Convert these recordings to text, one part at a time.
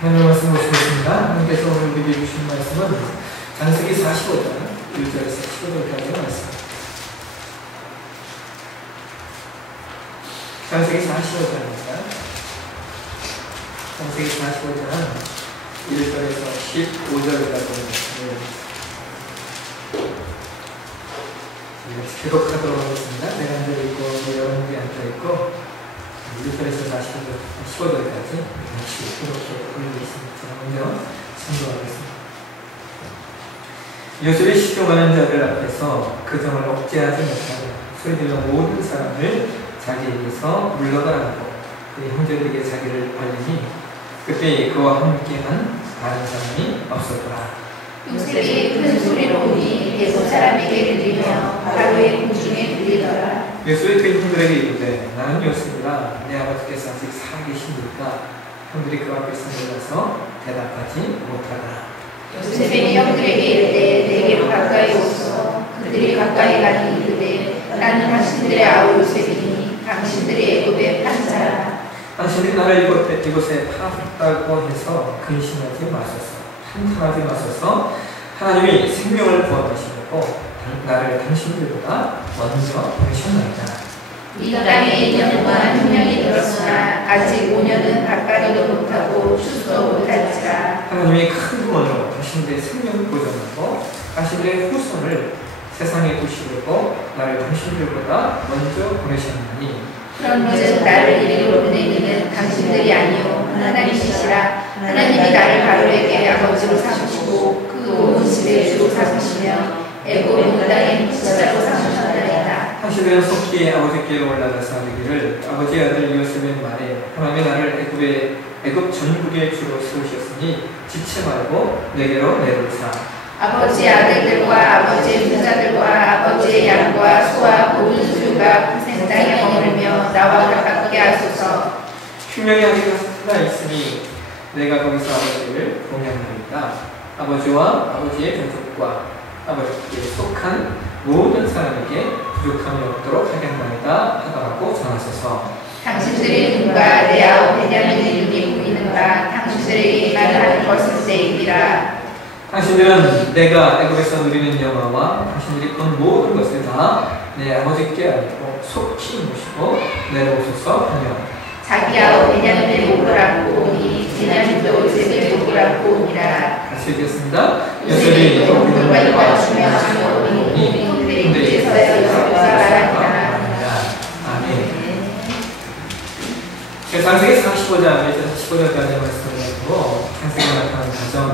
하나님의 말씀 보시겠습니다. 하나님께서 오늘 우리에게 주신 말씀은 창세기 45장 1절에서 15절까지의 말씀. 창세기 45장입니다. 창세기 45장 1절에서 15절까지의 말씀을 기록하도록 하겠습니다. 내가 앉아있고 여러분들이 앉아있고 1절에서 15절까지 같이 기록해 올리겠습니다. 먼저 선도하겠습니다. 요셉이 시종하는 자들 앞에서 그 정을 억제하지 못하고 소리질러 모든 사람을 자기에게서 물러가라 하고 그의 형제들에게 자기를 알리니 그때 그와 함께한 다른 사람이 없었더라. 요셉이 큰 소리로 우니 대소 사람에게 들리며 바로의 공중에 들리더라. 요셉이 그 형들에게 이르되 나는 요셉이라 내 아버지께서 아직 살아계시니까 형들이 그 앞에서 놀라서 대답하지 못하더라. 요셉이 형들에게 이르되 내게로 가까이 오소서. 그들이 가까이 가니 이르되 나는 당신들의 아우 요셉이니 당신들의 애굽의 판사라. 당신들이 나를 이곳에 팔았다고 해서 근심하지 마소서. 한탄하지 마소서. 하나님이 생명을 구원하시려고 나를 당신들보다 먼저 보내셨나이다. 이 땅에 2년 동안 흉년이 들었으나 아직 5년은 가까이도 못하고 추수도 못할지라. 하나님이 큰 구원으로 당신들의 생명을 보존하고 당신들의 후손을 세상에 두시려고 나를 당신들보다 먼저 보내셨나니 그런즉 나를 이리로 보내기는 당신들이 아니요 하나님이시라. 하나님이 나를 바로에게 아버지로 삼으시고 그 온 집의 주로 삼으시며 애굽 온 땅의 지자로 삼으셨나이다. 당신들은 속히 아버지께로 올라가서 이르기를 아버지의 아들 요셉의 말에 하나님이 나를 애굽 전국의 주로 세우셨으니 지체 말고 내게로 내려오사. 아버지의 아들들과 아버지의 부자들과 아버지의 양과 소와 모든 소유가 평생 땅에 머물며 나와 가깝게 하소서. 흉년이 아직 하나 있으니 내가 거기서 아버지를 공양하리이다. 아버지와 아버지의 종족과 아버지께 속한 모든 사람에게 부족함이 없도록 하겠나이다 하더라고 전하소서. 당신들의 눈과 내 아우 베냐민의 눈이 보이는가. 당신들에게 말하는 것은 내 입이라. 당신들은 내가 애굽에서 누리는 영화와 당신들이 본 모든 것을 다 내 아버지께 알고 속히 모시고 내려오소서 하며 자기 아우 베냐민을 목으라고 오니 베냐민도 요셉을 목으라고 오니라. 같이 읽겠습니다. 요셉이 형들과 이와주며 오니 형들이 그제서야 요셉과 말하니라. 아멘. 창세기 45장 15절까지 말씀을 가지고 창세기가 나타나는 가정을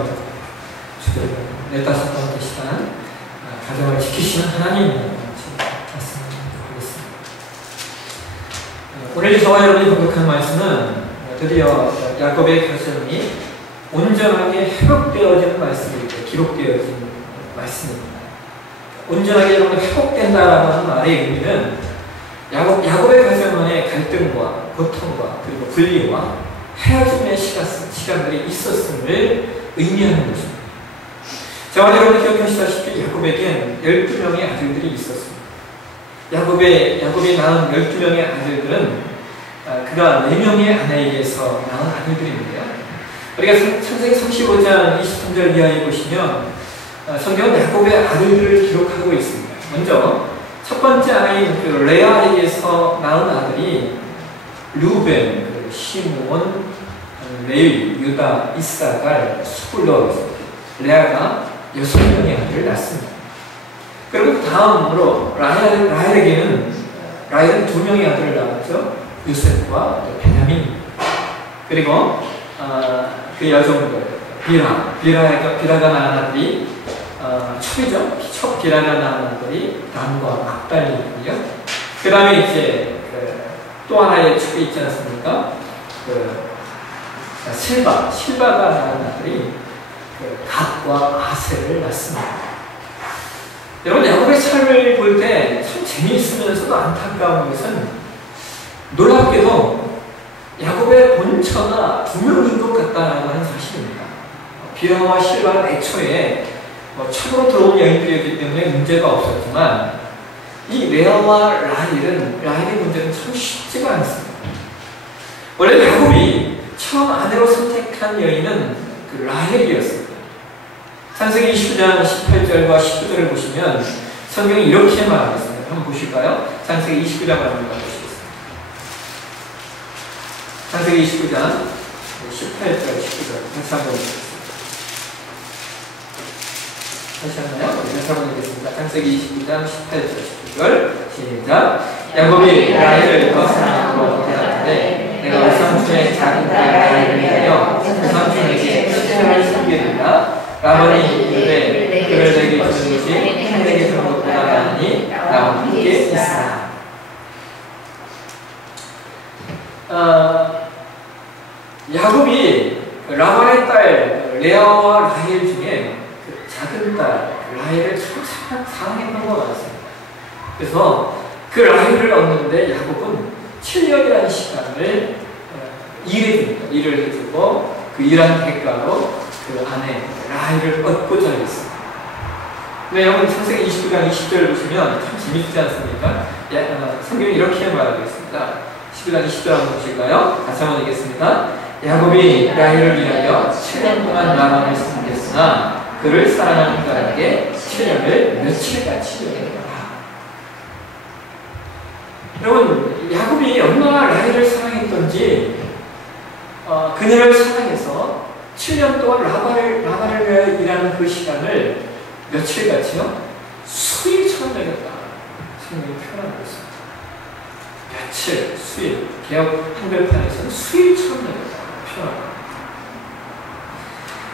주로 15번째 시간 가정을 지키시는 하나님 오늘 저와 여러분이 공독한 말씀은 드디어 야곱의 가정이 온전하게 회복되어지는 말씀이 기록되어진 말씀입니다. 온전하게 여러분 회복된다라는 하는 말의 의미는 야곱의 가정 안에 갈등과 고통과 그리고 분리와 헤어짐의 시간들이 있었음을 의미하는 것입니다. 저와 여러분이 기억하시다시피 야곱에겐 12명의 아들들이 있었습니다. 야곱이 낳은 12명의 아들들은 그가 4명의 아내에게서 낳은 아들들입니다. 우리가 창세기 35장 23절 이하에 보시면 성경은 야곱의 아들들을 기록하고 있습니다. 먼저 첫 번째 아이인 레아에게서 낳은 아들이 루벤, 시므온, 레위, 유다, 이사갈, 스불론, 레아가 6명의 아들을 낳습니다. 그리고 다음으로 라헬에게는 2명의 아들을 낳았죠. 요셉과 베냐민. 그리고 그 여종들 비라가 낳은 아들이 첩이죠. 첩 비라가 낳은 아들이 단과 막달리고요. 그 다음에 이제 또 하나의 첩이 있지 않습니까? 실바가 낳은 아들이 갓과 아셀을 낳습니다. 여러분 야곱의 삶을 볼 때 참 재미있으면서도 안타까운 것은 놀랍게도 야곱의 본처가 2명인 것 같다는 하는 사실입니다. 비라와 실바는 애초에 첩으로 들어온 여인들이었기 때문에 문제가 없었지만 이 레아와 라헬의 문제는 참 쉽지가 않습니다. 원래 야곱이 처음 아내로 선택한 여인은 그 라헬이었습니다. 창세기 29장 18절과 19절을 보시면 성경이 이렇게 말하겠습니다. 한번 보실까요? 창세기 29장 말씀을 보시겠습니다. 창세기 29장 18절, 19절 다시 한번 보겠습니다. 다시 하나요? 다시 한번 보겠습니다. 창세기 29장 18절, 19절 시작. 야곱이 라헬을 더 사랑하고 대답하되 내가 외삼촌의 작은 딸 라헬을 위하여 외삼촌에게 시장을 섬기게 된다. 라반이 이르되 그를 내게 주는 것이 내게 주는 것보다 나으니 나와 함께 있으라. 야곱이 라반의 딸 레아와 라헬 중에 그 작은 딸 라헬을 참 사랑했던 것 같습니다. 그래서 그 라헬을 얻는데 야곱은 7년이라는 시간을 일을 해주고 그 일한 대가로 그 아내 라헬을 얻고자 했습니다. 근데 여러분 창세기 29장 20절을 보시면 참 재밌지 않습니까? 성경이 이렇게 말하고 있습니다. 19장 20절 한번 보실까요? 다시 한번 읽겠습니다. 야곱이 라헬을 위하여 7년 동안 라반을 섬겼으나 그를 사랑하는 그에게 7년을 며칠같이 여겼다. 여러분 야곱이 얼마나 라헬을 사랑했던지 그녀를 사랑해서 7년 동안 라반을 위하여 일하는 그 시간을 며칠같이요? 수일처럼 여겼다. 성경이 표현하고 있습니다. 며칠, 수일. 개역 한글판에서는 수일처럼 여겼다. 표현합니다.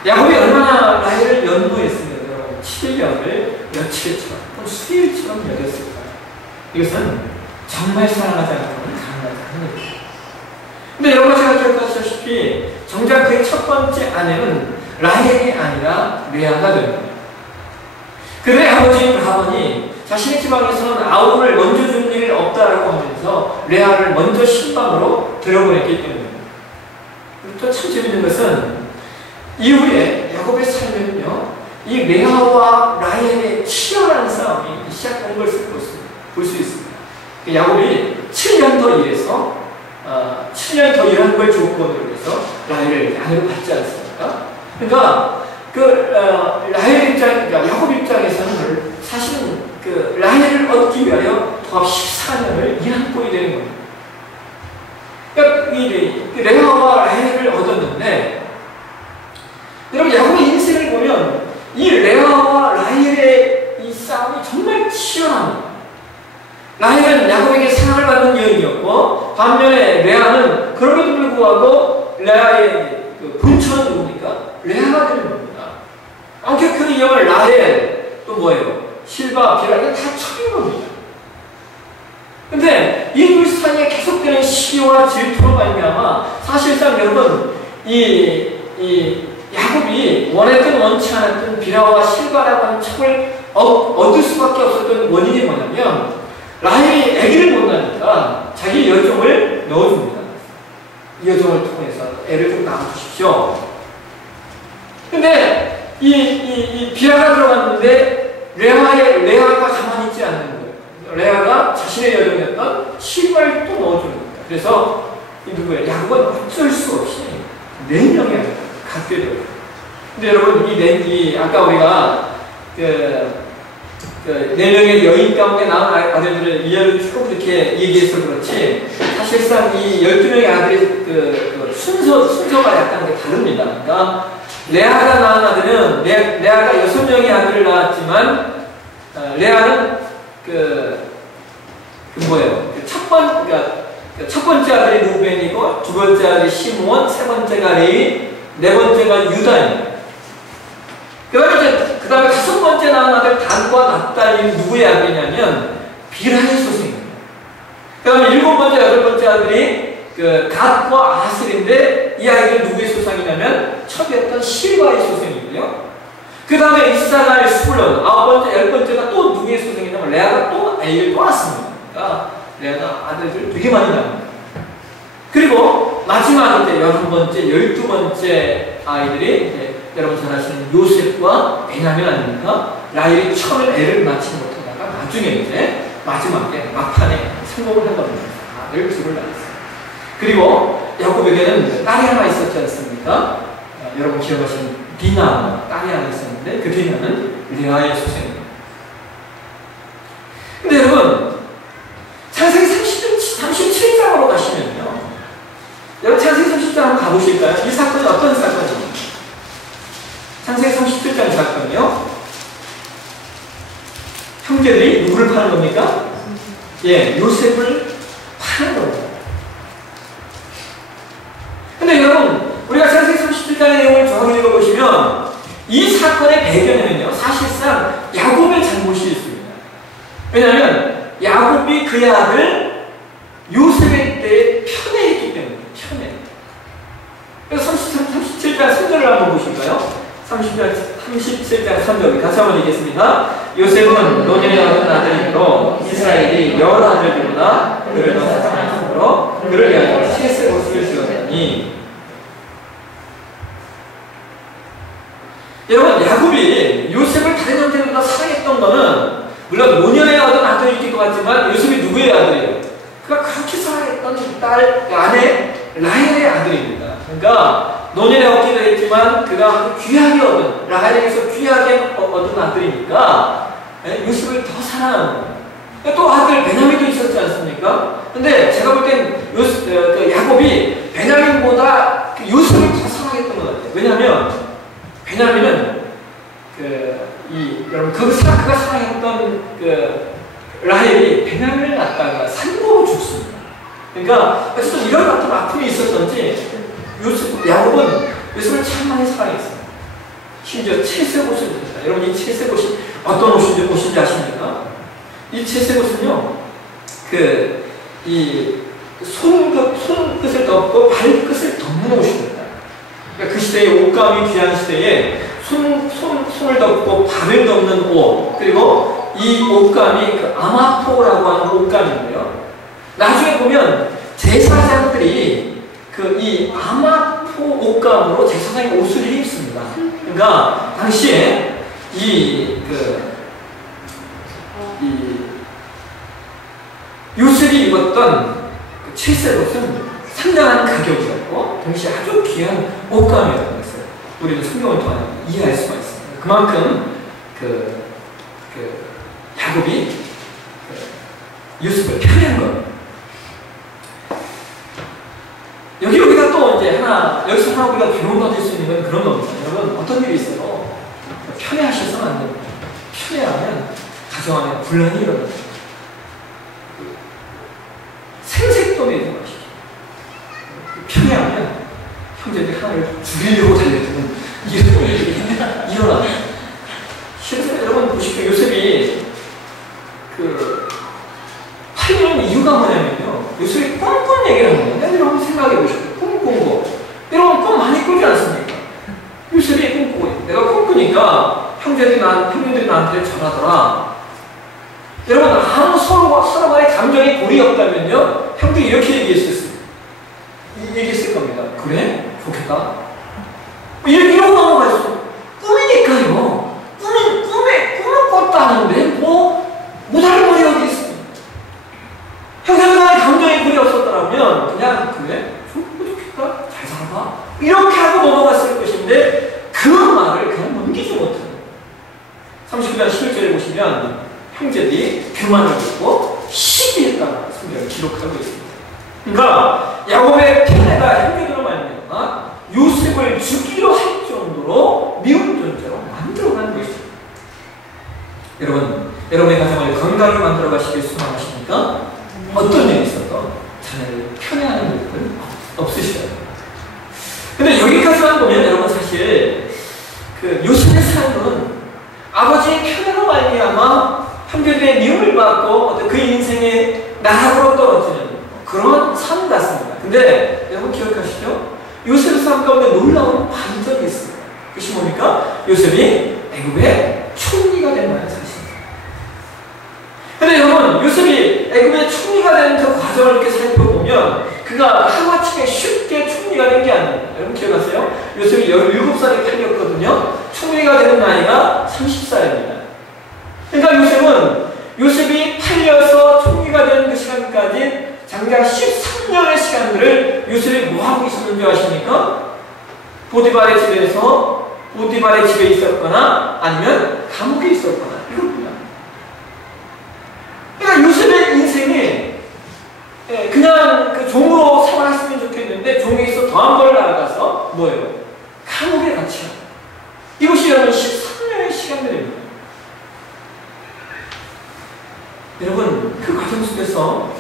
야곱이 얼마나 라헬을 연모했으면 여러분 7년을 며칠처럼 또 수일처럼 여겼을까요? 이것은 정말 사랑하지 않고는 가능하지 않는 일입니다. 근데 여러분 제가 기억하시다시피 정작 그의 첫 번째 아내는 라헬이 아니라 레아가 됩니다. 그의 아버지인 라반이 자신의 지방에서는 아우를 먼저 준 일은 없다라고 하면서 레아를 먼저 신방으로 들여보냈기 때문입니다. 또 참 재밌는 것은 이후에 야곱의 삶에는요, 이 레아와 라헬의 치열한 싸움이 시작하는 것을 볼 수 있습니다. 야곱이 7년 더 일해서 7년 더 일하는 걸 조건으로 해서 라헬을 아내로 받지 않습니까? 그러니까 라헬 그러니까 야곱 입장에서는 사실은 그 라헬을 얻기 위하여 더 14년을 일한 꼴이 되는 겁니다. 그러니까 레아와 라헬을 얻었는데, 여러분 야곱의 인생을 보면 이 레아와 라헬의 이 싸움이 정말 치열합니다. 라헬은 야곱에게 사랑을 받는 여인이었고, 반면에 레아는 그럼에도 불구하고 레아의 본처는 누굽니까? 레아가 되는 겁니다. 그 이형을 라헬, 또 뭐예요? 실바, 비라, 이건 다 척인 겁니다. 근데 이 둘 사이에 계속되는 시기와 질투로 말미암아 사실상 여러분 이 야곱이 원했든 원치 않았든 비라와 실바라고 하는 척을 얻을 수밖에 없었던 원인이 뭐냐면 라헬이 아기를 못 낳으니까 자기 여종을 넣어줍니다. 이 여종을 통해서 애를 좀 낳아주십시오. 근데 이 비라가 들어갔는데 레아가 가만히 있지 않는 거예요. 레아가 자신의 여종이었던 실바를 또 넣어주는 거예요. 그래서 누구예요? 야곱은 어쩔 수 없이 4명이 갖게 돼요. 근데 여러분 아까 우리가 4명의 여인 가운데 낳은 아들들을 이해를 쭉 이렇게 얘기해서 그렇지, 사실상 이 12명의 아들의 순서가 약간 다릅니다. 그러니까 레아가 낳은 아들은 레아가 6명의 아들을 낳았지만 레아는 첫 번째 아들이 루벤이고, 두 번째 아들이 시므온, 세 번째가 레위, 네 번째가 유다입니다. 그 다음에 5번째 낳은 아들 단과 납달이 누구의 아들이냐면 비라의 소생입니다. 그 다음에 7번째, 8번째 아들이 갓과 아슬인데, 이 아이들은 누구의 소생이냐면 척이었던 실바의 소생이고요. 그 다음에 이사갈, 스불론, 9번째, 10번째가 또 누구의 소생이냐면 레아가 또 아이를 또 낳습니다. 그러니까 레아가 아들들을 되게 많이 낳습니다. 그리고 마지막 11번째, 12번째 아이들이 여러분 잘 아시는 요셉과 베냐민 아닙니까? 라헬이 처음에 애를 낳지 못하다가 나중에 마지막에 막판에 성공을 한 겁니다. 아들 둘을 낳았어요. 그리고 야곱에게는 딸이 하나 있었지 않습니까? 여러분 기억하시는 디나 딸이 하나 있었는데 그 디나는 레아의 소생입니다. 근데 여러분 창세기 37장으로 가시면요, 여러분 창세기 37장 한번 가보실까요? 이 사건이 어떤 사건입니까? 창세기 37장 사건이요, 형제들이 누구를 파는 겁니까? 예, 요셉을 파는 겁니다. 근데 여러분 우리가 창세기 37장의 내용을 조금 읽어보시면 이 사건의 배경에는요 사실상 야곱의 잘못이 있습니다. 왜냐하면 야곱이 그의 아들 요셉의 때에 편애했기 때문에. 그래서 37장 3절을 한번 보실까요? 37장 3절 같이 한번 읽겠습니다. 요셉은 노년에 얻은 아들이므로 이스라엘이 여러 아들들보다 그를 더 사랑하므로 그를 위하여 셋의 옷을 지었더니. 여러분 야곱이 요셉을 다른 형제들보다 사랑했던 거는 물론 노년에 얻은 아들일 것 같지만 요셉이 누구의 아들이에요? 그가 그렇게 사랑했던 딸 아내 라헬의 아들입니다. 그러니까 노년에 얻기도 했지만 그가 귀하게 얻은, 라헬에게서 귀하게 얻은 아들이니까 요셉을 더 사랑하는 거예요. 또 아들 베냐민도 있었지 않습니까? 근데 제가 볼 땐 야곱이 베냐민보다 요셉을 더 사랑했던 것 같아요. 왜냐하면 베냐민은 여러분 그가 사랑했던 라헬이 베냐민을 낳다가 산모로 죽습니다. 그러니까 어쨌든 이런 어떤 아픔이 있었던지 야곱은 요셉을 참 많이 사랑했어요. 심지어 채색 옷을 입습니다. 여러분 이 채색 옷이 어떤 옷인지 아십니까? 이 채색 옷은요, 손끝을 덮고 발끝을 덮는 옷입니다. 그러니까 그 시대에 옷감이 귀한 시대에 손을 덮고 발을 덮는 옷, 그리고 이 옷감이 아마포라고 하는 옷감인데요. 나중에 보면 제사장들이 이 아마포 옷감으로 제사장의 옷을 입습니다. 그러니까 당시에 요셉이 입었던 칠색 옷은 상당한 가격이었고 동시에 아주 귀한 옷감이었던 것을 우리는 성경을 통해 이해할 수가 있습니다. 그만큼 야곱이 요셉을 편애한 거예요. 우리가 또 이제 여기서 하나 우리가 교훈 얻을 수 있는 건 그런 겁니다. 여러분, 어떤 일이 있어도 편애하셔서는 안 됩니다. 편애하면 가정 안에 분란이 일어납니다. 생색도매지 마시죠. 편애하면 형제들이 하나를 죽이려고 달려드는 이런 일이 일어납니다. 실제로 여러분 보십시오. 요셉이 팔리는 이유가 뭐냐면요, 요셉이 꿈꾼 얘기를 하는 거예요. 여러분 생각해 보십시오. 꿈꾼 거. 여러분 꿈 많이 꾸지 않습니까? 요셉이 꿈꾸고 있어요. 내가 꿈꾸니까 형제들이 나한테 전하더라. 여러분 서로 간의 감정이 골이 없다면요, 형들이 이렇게 얘기했을 겁니다. 그래? 좋겠다. 이러고 넘어가있어. 꿈이니까요. 꿈을 꿨다는데 못할 말이 어디 있습니까? 형제들과의 감정이 골이 없었더라면 그냥 그래? 좋겠다. 잘 살아봐. 이렇게 하고 넘어갔을 것인데 그 말을 그냥 넘기지 못해요. 39장 11절에 보시면 형제들이 교만을 듣고 시기했다는 성경을 기록하고 있습니다. 그러니까 야곱의 편애가 형제들로 말미암아 요셉을 죽이려 할 정도로 미운 존재로 만들어간 것입니다. 여러분의 가정을 건강히 만들어 가시길 소망하십니까? 어떤 일이 있어도 자녀를 편애하는 일은 없으셔야 돼요. 근데 여기까지만 보면 여러분 사실 요셉의 삶은 아버지의 편애로 말미암아 형제들의 미움을 받고 어떤 그 인생의 나락으로 떨어지는 그런 삶 같습니다. 근데 여러분 기억하시죠? 요셉의 삶 가운데 놀라운 반전이 있습니다. 그것이 뭡니까? 요셉이 애굽의 총리가 된 거예요, 사실. 근데 여러분, 요셉이 애굽의 총리가 되는 그 과정을 이렇게 살펴보면 그가 하루아침에 쉽게 총리가 된 게 아닙니다. 여러분 기억하세요? 요셉이 17살에 팔렸거든요. 총리가 되는 나이가 30살입니다. 그러니까 요셉이 팔려서 총리가 되는 그 시간까지 장장 13년의 시간들을 요셉이 뭐하고 누구십니까? 보디발의 집에 있었거나 아니면 감옥에 있었거나 이겁니다. 그러니까 요셉의 인생이 그냥 그 종으로 생활했으면 좋겠는데 종에서 더한 걸 나아가서 뭐예요? 감옥에 갇혀. 이것이 여러분 13년의 시간들입니다. 여러분 그 과정 속에서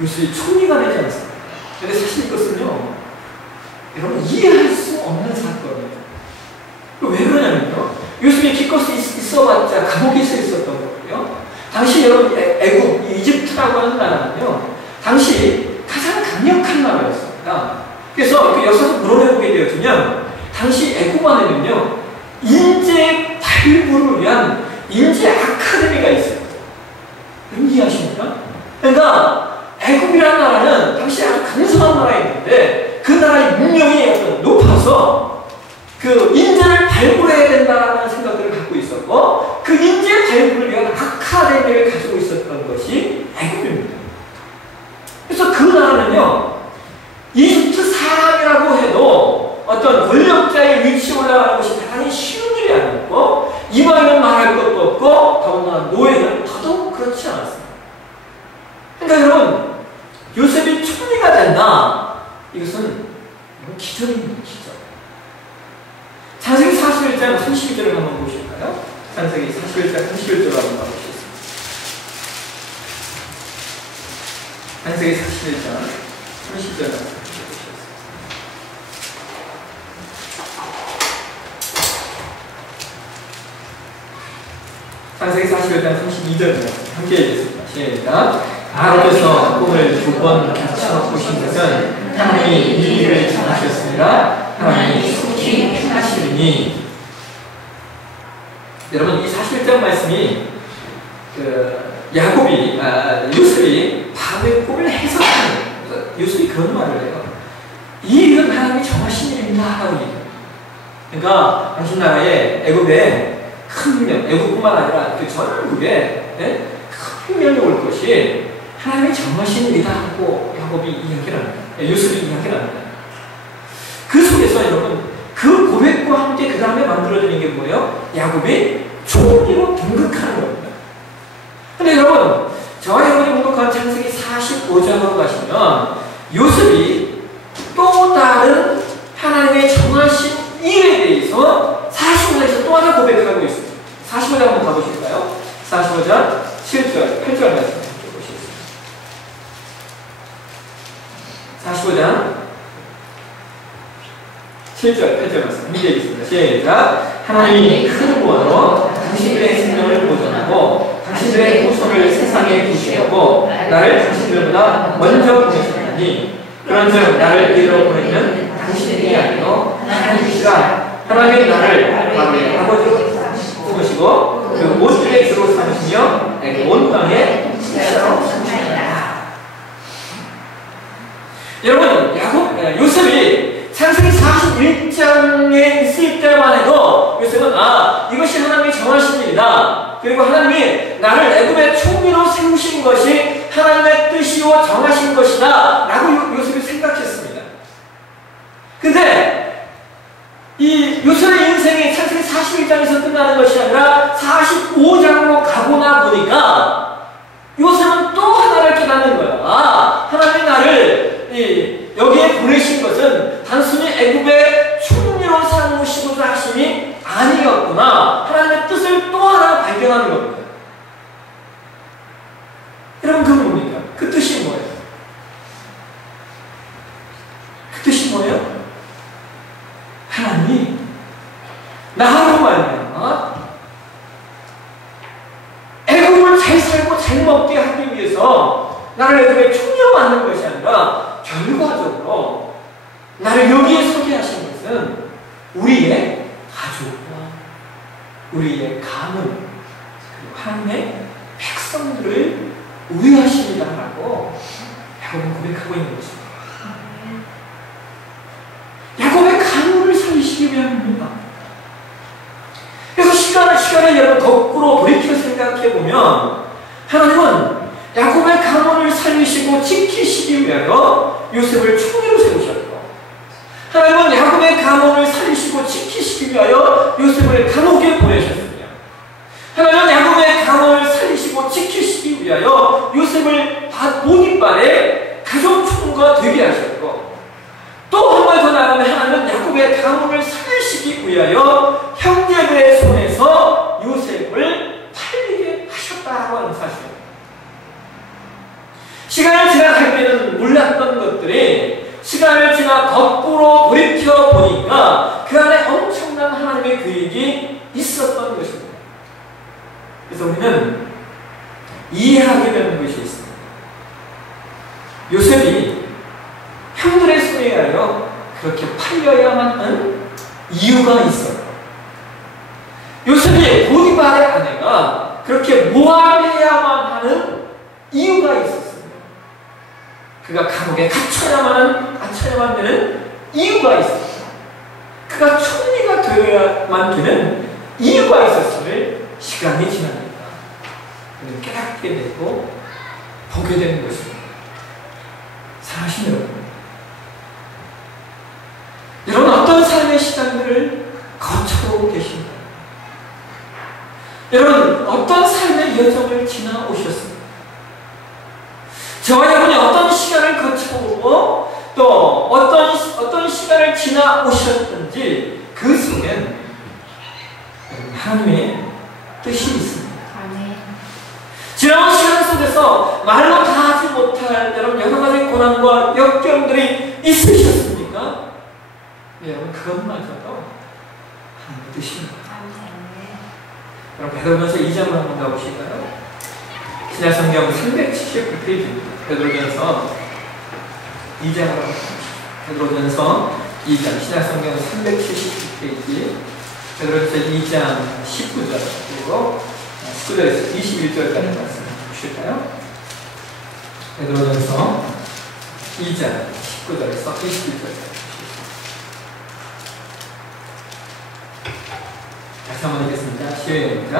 요셉이 총리가 되지 않습니다. 근데 사실 이것은요 여러분 이해할 수 없는 사건입니다. 왜 그러냐면요 요셉이 기껏 있어봤자 감옥에 있었던 거고요. 당시 여러분 애국 이집트라고 하는 나라는요 당시 가장 강력한 나라였습니다. 그래서 그 역사에서 물어내보게 되어지면 당시 애국 안에는요 인재 발굴을 위한 인재 아카데미가 있어요. 이해하십니까? 그러니까 애국이라는 나라는 당시 아주 강성한 나라였는데 그 나라의 문명이 높아서 그 인재를 발굴해야 된다는 생각들을 갖고 있었고 그 인재 발굴을 위한 아카데미를 가지고 있었던 것이 애국입니다. 그래서 그 나라는요 이집트 사람이라고 해도 어떤 권력자의 위치에 올라가는 것이 대단히 쉬운 일이 아니었고 이방인은 말할 것도 없고 더군다나 노예는 더더욱 그렇지 않았습니다. 그러니까 여러분 요셉이 총리가 된다 이것은 기적입니다. 기적. 창세기 41장 31절을 한번 보실까요? 창세기 41장 31절을 한번 봐보시겠습니다. 창세기 41장 30절을 한번 보시겠습니다. 창세기 41장 32절입니다. 함께 읽겠습니다. 시작. 아론께서 꿈을 두 번 겹쳐 보신 것은 하나님이 이 일을 정하셨습니다. 하나님이 속히 하시리니. 여러분 이 41장 말씀이 야곱이 요셉이 밤의 꿈을 해석하는 요셉이 그런 말을 해요. 이 일은 하나님이 정하신 일입니다 라고 얘기해요. 그러니까 당신 나라의 애굽에 큰 흉년, 애국뿐만 아니라 그 전국에 큰 흉년이 올 것이 하나님이 정하신 일이다 하고 야곱이 이야기를 합니다. 요셉이 이야기를 합니다. 그 속에서 여러분 그 고백과 함께 그 다음에 만들어지는 게 뭐예요? 야곱이 총리로 등극하는 겁니다. 근데 여러분 저와 여러분이 공독한 창세기 45장으로 가시면 요셉이 또 다른 하나님의 정하신 일에 대해서 45장에서 또 하나 고백을 하고 있습니다. 45장 한번 가보실까요? 45장 7절, 8절 말씀 보시겠습니다. 45장 7절, 8절 말씀 함께 읽겠습니다. 시작. 하나님이 큰 구원으로 당신들의 생명을 보존하고 당신들의 후손을 세상에 두시려고 나를 당신들보다 먼저 보내셨나니 그런즉 나를 이리로 보내는 당신들이 아니요 하나님이시라. 하나님이 나를 바로의 아버지로 삼으시고 그 모든 주로 삼으시며 온 땅에 지자로 삼으시니라. 여러분 요셉이 창세기 41장에 있을 때만 해도 요셉은 이것이 하나님이 정하신 일이다. 그리고 하나님이 나를 애굽의 총리로 세우신 것이 하나님의 뜻이요 정하신 것이다 라고 요셉이 생각했습니다. 근데 이 요셉의 인생이 창세기 41장에서 끝나는 것이 아니라 45장으로 가고 나 보니까 요셉은 또 하나를 깨닫는 거야. 하나님이 나를 여기에 보내신 것은 단순히 애굽의 총리로 삼으시고자 하심이 아니었구나. 하나님의 뜻을 또 하나 발견하는 겁니다. 여러분 그건 뭡니까? 그 뜻이 뭐예요? 그 뜻이 뭐예요? 하나님이 나하고 말이야 애굽을 잘 살고 잘 먹게 하기 위해서 나를 애굽의 총리로 만든 것이 아니라 결과적으로 나를 여기에 서게 하신 것은 우리의 가족과 우리의 가문 그리고 하나님의 백성들을 위하십니다라고 야곱은 고백하고 있는 것입니다. 야곱의 가문을 살리시기 위함입니다. 그래서 시간을 여러분 거꾸로 돌이켜 생각해 보면 하나님은 야곱의 가문을 살리시고 지키시기 위하여 요셉을 총리로 세우셨고 하나님은 야곱의 가문을 살리시고 지키시기 위하여 요셉을 감옥에 보내셨습니다. 하나님은 야곱의 가문을 살리시고 지키시기 위하여 요셉을 보디발의 가족총무가 되게 하셨고, 또 한 번 더 나가면 하나님은 야곱의 가문을 살리시기 위하여 형제들의 손에서 요셉을 팔리게 하셨다고 하는 사실입니다. 시간을 지나갈 때는 몰랐던 것들이 시간을 지나 거꾸로 돌이켜 보니까 그 안에 엄청난 하나님의 계획이 있었던 것입니다. 그래서 우리는 이해하게 되는 것이 있습니다. 요셉이 형들의 손에 의하여 그렇게 팔려야만 하는 이유가 있어요. 요셉이 보디발의 아내가 그렇게 모함해야만 하는 이유가 있었습니다. 그가 감옥에 갇혀야만 되는 이유가 있었습니다. 그가 총리가 되어야만 되는 이유가 있었음을 시간이 지나니까 그는 깨닫게 되고 보게 되는 것입니다. 사랑하시는 여러분, 여러분 어떤 삶의 시간들을 거쳐오고 계십니까? 여러분 어떤 삶의 여정을 지나오셨습니까? 저와 여러분이 어떤 시간을 거쳐오고 또 어떤 시간을 지나오셨든지 그 속엔 하나님의 뜻이 있습니다. 지나온 시간 속에서 말로 다 하지 못할 여러분 여러 가지 고난과 역경들이 있으셨습니까? 네, 여러분 그것마저도 하나님의 뜻입니다. 여러분 베드로전서 2장을 한번 가보실까요? 신약성경 379페이지입니다. 베드로전서 2장을 한번 가보시죠. 베드로전서 2장 신약성경 379페이지 베드로전서 2장 19절 그리고 19절에서 21절까지 말씀 주실까요? 베드로전서 2장 19절에서 21절까지 다시 한번 읽겠습니다. 시행입니다.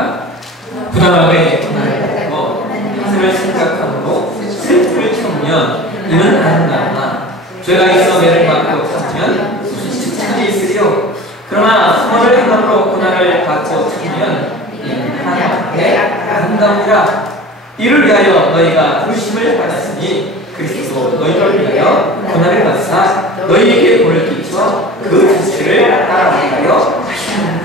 부당하게 고난을 받고 하늘을 생각함으로 슬픔을 참으면 이는 아름다우나 죄가 있어 매를 받고 참으면 무슨 칭찬이 있으리요. 그러나 선을 행함으로 고난을 받고 참으면 이는 하나님 앞에 아름다우니라. 이를 위하여 너희가 부르심을 받았으니 그리스도 너희를 위하여 고난을 받으사 너희에게 본을 끼쳐 그 자체를 따라가게 하여 하시느니라.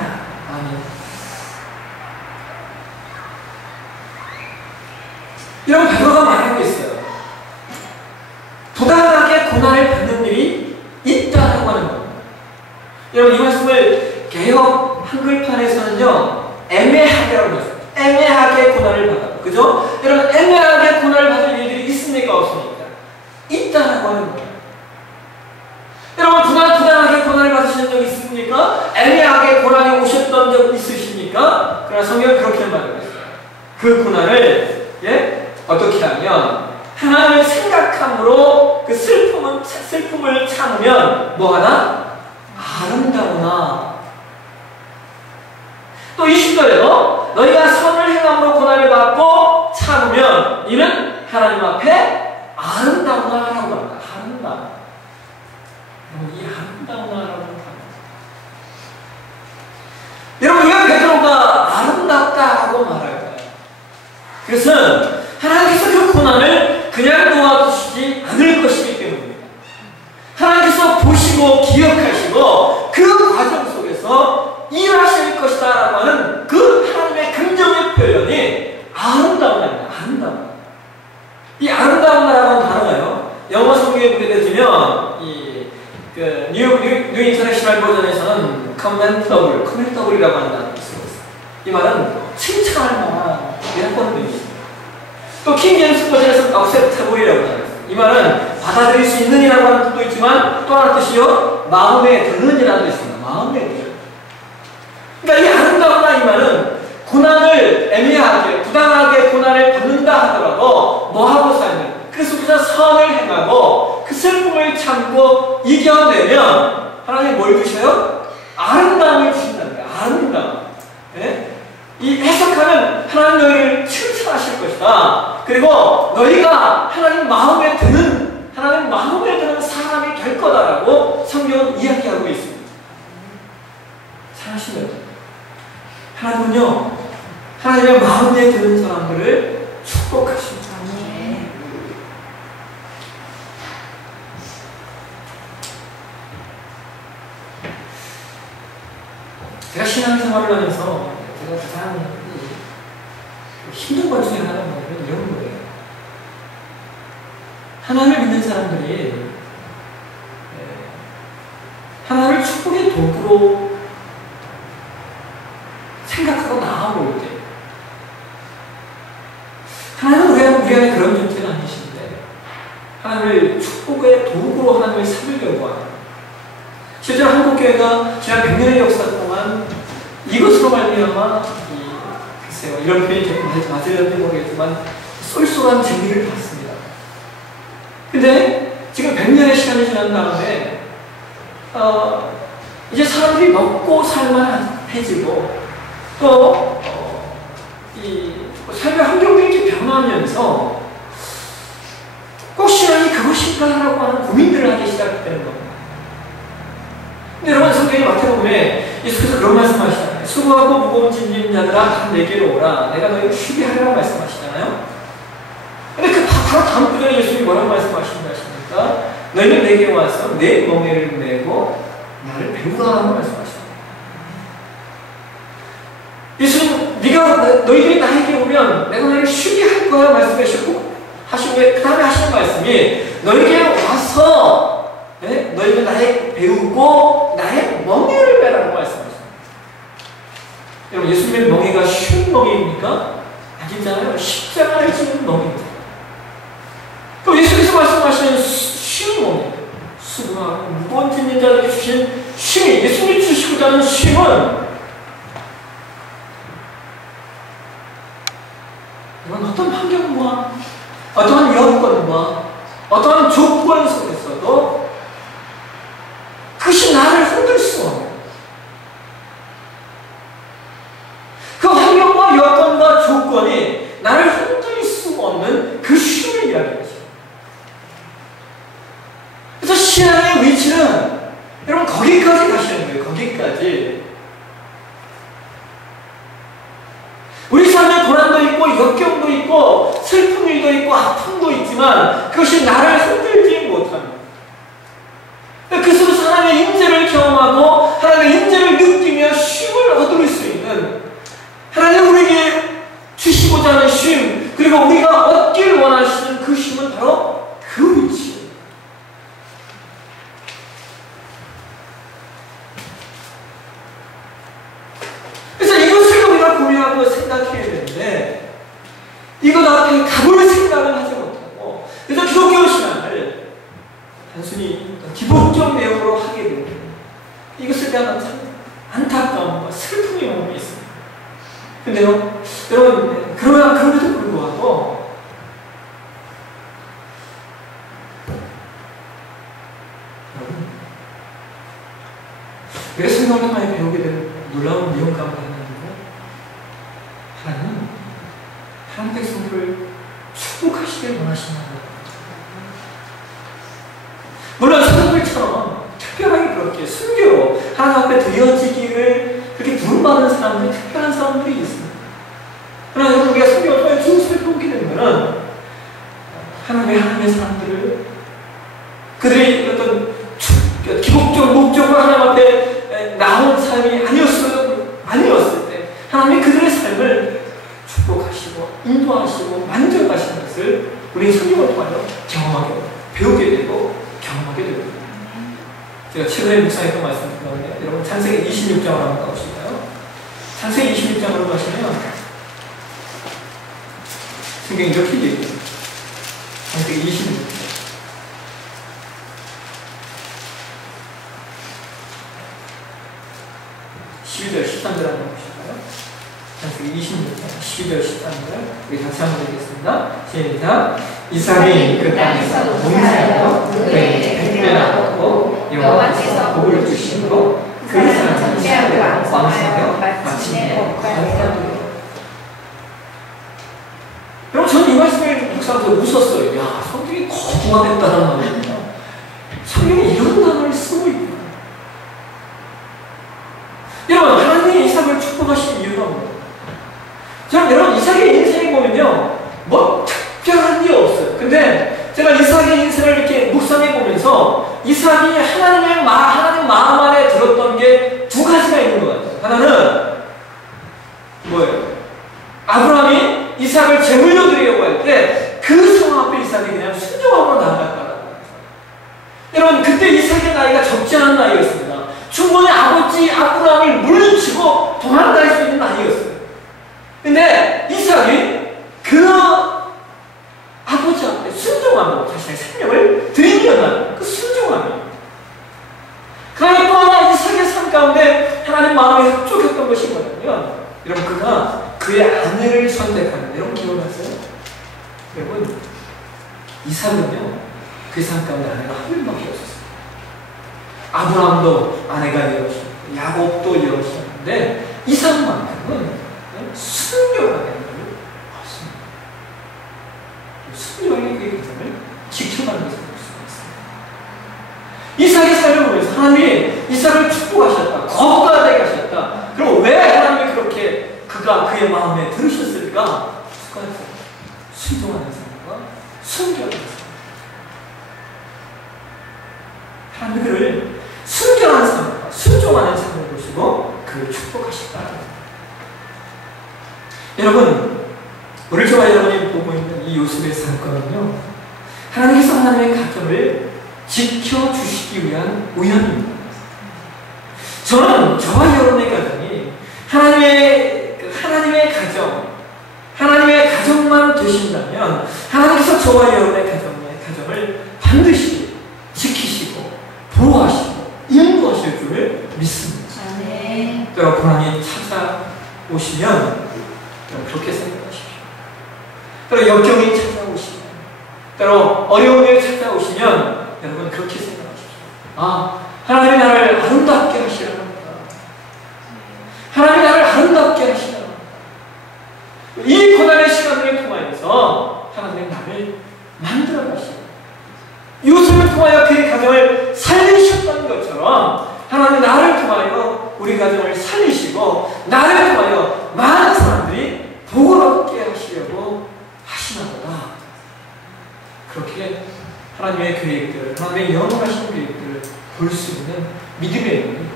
이런 베드로가 말하고 있어요. 부당하게 고난을 받는 일이 있다라고 하는 겁니다. 여러분 이 말씀을 개역 한글판에서는요 애매하게라고 했어요. 애매하게 고난을 받아. 그죠? 여러분 애매하게 고난을 받을 일들이 있습니까? 없습니까? 있다라고 하는 거예요. 여러분 부당하게 고난을 받으신 적 있습니까? 애매하게 고난이 오셨던 적 있으십니까? 그러나 성경은 그렇게 말하고 있어요. 그 고난을 어떻게 하면 하나님을 생각함으로 그 슬픔을 참으면 뭐하나? 아름다우나. 또 20절에도 너희가 선을 행함으로 고난을 받고 참으면 이는 하나님 앞에 아름다우나라고 합니다. 아름다우나. 이 아름다우나라고 합니다. 여러분 왜 베드로가 아름답다고 말할까요? 그것은 하나님께서 그 고난을 그냥 놓아두시지 않을 것이기 때문입니다. 하나님께서 보시고 기억하시고 그 과정 속에서 일하실 것이다 라고 하는 그 하나님의 긍정의 표현이 아름다우나입니다. 아름다우나. 이 아름다우나라고 하는 단어가요 영어 성경에 보게 되시면 뉴 인터내셔널 버전에서는 commendable이라고 하는 단어가 있습니다. 이 말은 칭찬할 만한 이런 의미입니다. 또 킹제임스 버전에서 acceptable이라고 하는 이 말은 받아들일 수 있는이라고 하는 뜻도 있지만 또 하나 뜻이요 마음에 드는이라는 뜻이 있습니다. 마음에 드는. 그러니까 이 아름다우나 이 말은 고난을 애매하게 부당하게 고난을 받는다 하더라도 뭐하고 살면 그 속에서 선을 행하고 그 슬픔을 참고 이겨내면 하나님이 뭘 주셔요? 아름다움을 주신다는 거예요. 아름다움. 네? 이 해석하는 하나님 너희를 칭찬하실 것이다. 그리고 너희가 하나님 마음에 드는 사람이 될 거다라고 성경은 이야기하고 있습니다. 사랑하시면 하나님은요, 하나님의 마음에 드는 사람들을 축복하십니다. 제가 신앙생활을 하면서 제가 가장 힘든 것 중에 하나는 뭐냐면 이런 거예요. 하나님을 믿는 사람들이 하나님을 축복의 도구로 생각하고 나아볼 때, 하나님은 우리 안에 그런 존재는 아니신데 하나님을 축복의 도구로 하나님을 삼으려고 하는, 실제로 한국교회가 지난 100년의 역사 동안 이것으로 말미암아 글쎄요, 이런 표현이 조금 맞을는지 모르겠지만 쏠쏠한 재미를 봤습니다. 근데 지금 100년의 시간이 지난 다음에 이제 사람들이 먹고 살만해지고 또 이 삶의 환경이 변하면서 꼭 신앙이 그것인가라고 하는 고민들을 하기 시작되는 겁니다. 근데 여러분, 성경의 마태복음에 예수께서 그런 말씀하시잖아요. 수고하고 무거운 짐진 자들아 다 내게로 오라, 내가 너희를 쉬게 하리라고 말씀하시잖아요. 근데 그 바로 다음 구절에 예수님이 뭐라고 말씀하신다 하십니까? 너희는 내게 와서 내 멍에를 메고 나를 배우라고 말씀하십니다. 예수님, 너희들이 나에게 오면 내가 너희를 쉬게 할 거야 말씀하시고 하시고, 그 다음에 하시는 말씀이 너희에게 와서 너희는 나의 배우고 나의 멍에를 메라고 말씀하십니다. 여러분, 예수님의 멍에가 쉬운 멍에입니까? 아니잖아요. 십자가를 지는 멍에입니다. 또 예수께서 말씀하시는 쉬운 멍에, 수고하고 무거운 짐진 자들에게 주신 쉼이, 예수님이 주시고자 하는 쉼은 이건 어떤 환경과 어떠한 여건과 어떠한 조건 속에서도 그것이 나를 흔들 수 없는, 그 환경과 여건과 조건이 나를 흔들 수 없는 그 쉼을 이야기하죠. 그래서 신앙의 위치는 여러분 거기까지 가시는 거예요. 거기까지. 우리 삶에 고난도 있고 역경도 있고 슬픈 일도 있고 아픔도 있지만 그것이 나를 흔들지 못합니다. 그 속에서 하나님의 임재를 경험하고 하나님의 임재를 느끼며 쉼을 얻을 수 있는, 하나님 우리에게 주시고자 하는 쉼, 그리고 우리가 얻길 원하시는 그 쉼은 바로 그 위치예요. 그래서 이것을 우리가 고민하고 생각해야 되는데 이것 앞에 가볼 생각을 하지 못하고, 그래서 기독교 신앙을 단순히 기본적 내용으로 하게 됩니다. 이것에 대한 참 안타까움과 슬픔이 너무 있습니다. 근데요, 여러분, 그럼에도 불구하고 왜 성경을 많이 배우게 되는 놀라운 내용 가운데 하나님은 하나님 백성들을 축복하시길 원하신다. 물론 사람들처럼 특별하게 그렇게 순교로 하나님 앞에 드려지기를 그렇게 부름받는 사람들이, 특별한 사람들이 있습니다. 그러나 여러분, 우리가 순교를 통해 주님을 보게 되면 하나님의 사람들을, 그들의 어떤 기복적 목적으로 하나님 앞에 나온 삶이 아니었을 때 하나님이 그들의 삶을 축복하시고 인도하시고 만져가시는 것을 우리 성경을 통하여 경험하게, 배우게 되고 경험하게 됩니다. 제가 최근에 묵상했던 말씀을 드렸는데, 여러분 창세기 26장을 한번 가보실까요? 창세기 26장으로 가시면 성경이 이렇게 얘기해요. 창세기 26장 12절 13절 한번 보실까요? 창세기 26장 12절 13절 우리 같이 한번 읽겠습니다. 시작. 이삭이 그 땅에서 농사하여 그에게 백배나 얻고 여호와께서 복을 주심으로 그 사람은 취하고 왕성하여 마침내 복하였더라. 여러분, 저는 이 말씀을 묵상하면서 웃었어요. 야, 성경이 거부가 됐다는 말입니다. 성경이 이런 단어를 쓰고 있구나. 여러분, 하나님이 이삭을 축복하신 이유가 뭐예요? 저는 여러분, 이삭의 인생에 보면요, 뭐 특별한 게 없어요. 근데 제가 이삭의 인생을 이렇게 묵상해 보면서 이삭이 하나님 마음 안에 들었던 게 두 가지가 있는 것 같아요. 하나는 뭐예요? 아브라함이 이삭을 제물로 드리려고 할 때 그 상황 앞에 이삭이 그냥 순종하고 나아갔다라는 거예요. 여러분, 그때 이삭의 나이가 적지 않은 나이였습니다. 충분히 아버지 아브라함을 물리치고 도망갈 수 있는 나이였어요. 근데 이삭이 그 아버지 앞에 순종함으로 자신의 생명을 드리려는 그 순종함이에요. 그러나 또 하나 이삭의 삶 가운데 하나님 마음에 흡족했던 것이 뭐냐면, 여러분, 그가 그의 아내를 선택하는, 여러분 기억나세요? 여러분, 이삭은요, 그 삶 가운데 아내가 한 명밖에 없었어요. 아브라함도 아내가 이러셨고 야곱도 이러셨는데 이삭만큼은 순종하게 하는 것을 봤습니다. 순종하게 그의 가정을 지켜가는 것을 볼 수가 있습니다. 이삭의 삶을 보면서 하나님이 이삭을 축복하셨다, 거듭나게 하셨다. 그럼 왜 하나님이 그렇게 그가 그의 마음에 들으셨을까? 순종하는 삶과 순결하는 삶. 하나님이 그를 순결한 삶과 순종하는 삶을 보시고 그를 축복하셨다. 여러분, 오늘 저와 여러분이 보고 있는 이 요셉의 사건은요, 하나님께서 하나님의 가정을 지켜주시기 위한 우연입니다. 저는 저와 여러분의 가정이 하나님의 가정만 되신다면 하나님께서 저와 여러분의 가정을 반드시 지키시고 보호하시고 인도하실 줄을 믿습니다. 때로 고난이 찾아오시면 여러분 그렇게 생각하십시오. 때로 역경이 찾아오시면, 때로 어려운 일 찾아오시면 여러분 그렇게 생각하십시오. 하나님이 나를 아름답게 하시려는 겁니다. 하나님이 나를 아름답게 하시려는 겁니다. 이 고난의 시간을 통하여서 하나님이 나를 만들어 가시고 요셉을 통하여 그의 가정을 살리셨던 것처럼 하나님 나를 통하여 우리 가정을 살리시고 나를 통하여 많은 사람들이 복을 얻게 하시려고 하시나보다. 그렇게 하나님의 계획들, 하나님의 영원하신 계획들을 볼 수 있는 믿음의 눈이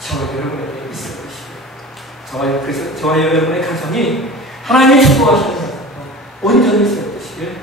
저와 여러분에게 있을 것이고, 그래서 저와 여러분의 가정이 하나님의 축복하시는 가정과 온전히 살 것이길